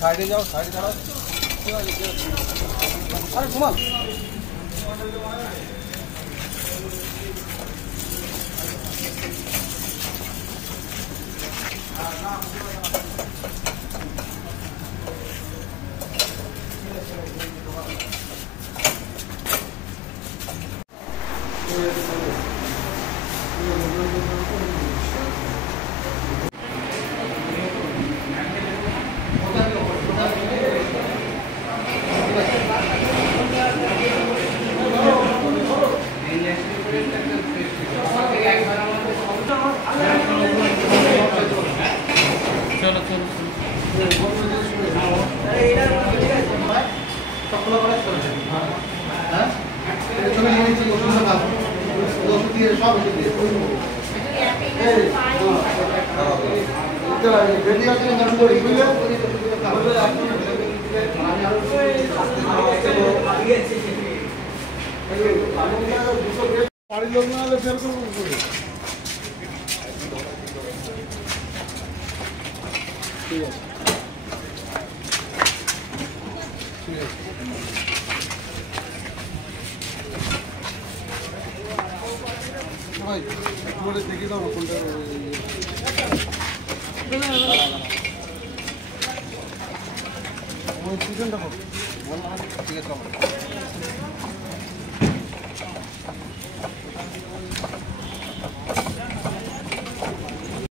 সাইডে যাও, সাইডে দাঁড়াও। আরে ঘুমাও। বাড়ির লোক না হলে ফের করবো। ঠিক আছে, ঠিক আছে। ভাই একবারে দেখে দাও কোনটা। ওই চিকেনটা ঠিক আছে।